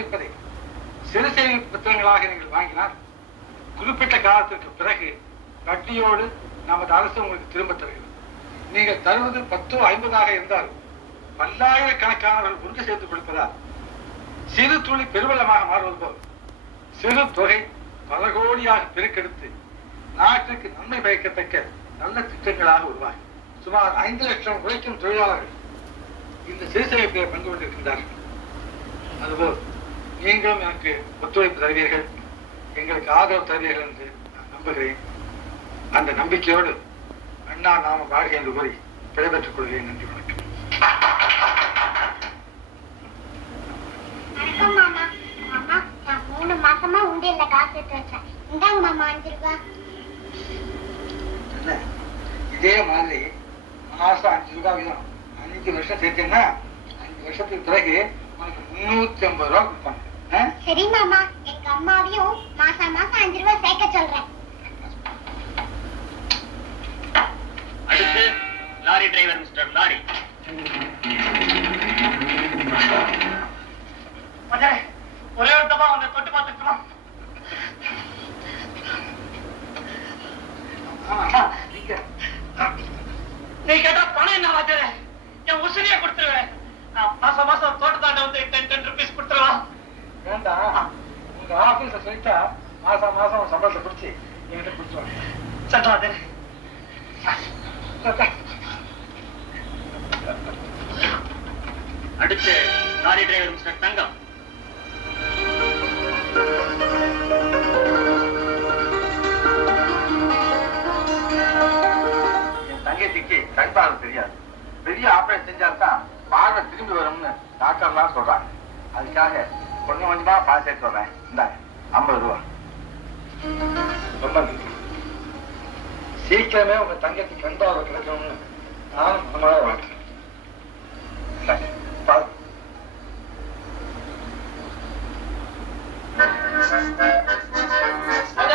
அறிவிப்பதை சிறு சேவை பத்திரங்களாக நீங்கள் வாங்கினால் குறிப்பிட்ட காலத்திற்கு பிறகு வட்டியோடு நமது அரசு உங்களுக்கு திரும்ப தருகிறது. நீங்கள் தருவது 10 50 இருந்தாலும் பல்லாயிரக்கணக்கானவர்கள் ஒன்று சேர்த்து கொடுப்பதால் சிறு துளி பெருவெள்ளமாக மாறுவது போல் சிறு தொகை பல கோடியாக பெருக்கெடுத்து நாட்டிற்கு நன்மை பயக்கத்தக்க நல்ல திட்டங்களாக உருவாகி சுமார் 5 லட்சம் உழைக்கும் தொழிலாளர்கள் இந்த சிறு சேவையை பங்கு கொண்டிருக்கின்றார்கள். அதுபோல் நீங்களும் எனக்கு ஒத்துழைப்பு தருவீர்கள், எங்களுக்கு ஆதரவு தருவீர்கள் என்று நான் நம்புகிறேன். அந்த நம்பிக்கையோடு அண்ணா நாம வாழ்க என்று கூறி விடைபெற்றுக் கொள்கிறேன். நன்றி, வணக்கம். மாமா, மாமா, நான் 3 மாசமா உண்டியல்ல காசு எடுத்து வச்சேன். இந்தாங்க மாமா 5 ரூபாய். இதே மாதிரி மாசம் 5 ரூபாய் வீதம் 5 வருஷம் சேர்த்தீங்கன்னா 5 வருஷத்துக்கு பிறகு உனக்கு 350 ரூபாய் கொடுப்பாங்க. சரி மாமா, எங்க அம்மாவையும் மாசம் மாசம் 5 ரூபாய் சேர்க்க சொல்றேன். அடுத்து லாரி டிரைவர் மிஸ்டர் லாரி. ஒரே ஒரு தப்பா அவனை தொட்டு பார்த்துக்கலாம். நீ கேட்டா பணம் என்ன வாத்தியாரே? என் உசிரியா கொடுத்துருவேன். மாசம் மாசம் தோட்டத்தாண்ட வந்து 10 rupees கொடுத்துருவான். வேண்டாம், உங்க ஆபீஸ சொல்லிட்டா மாசம் மாசம் சம்பளத்தை பிடிச்சி என்கிட்ட கொடுத்துருவாங்க. சட்டவாதே. அடுத்து லாரி டிரைவர் மிஸ்டர் தங்கம். என் தங்கச்சிக்கு கண் பார்வை தெரியாது. பெரிய ஆபரேஷன் செஞ்சால்தான் பார்வை திரும்பி வரும்னு டாக்டர்லாம் சொல்றாங்க. அதுக்காக கொஞ்சம் கொஞ்சமா பாஸ் எடுத்து வர்றேன். இந்தாங்க 50 ரூபா. ரொம்ப நன்றி. சீக்கிரமே உங்க தங்கச்சி கண் பார்வை கிடைக்கணும்னு நானும் மனமாக வாழ்க்கிறேன். பாரு.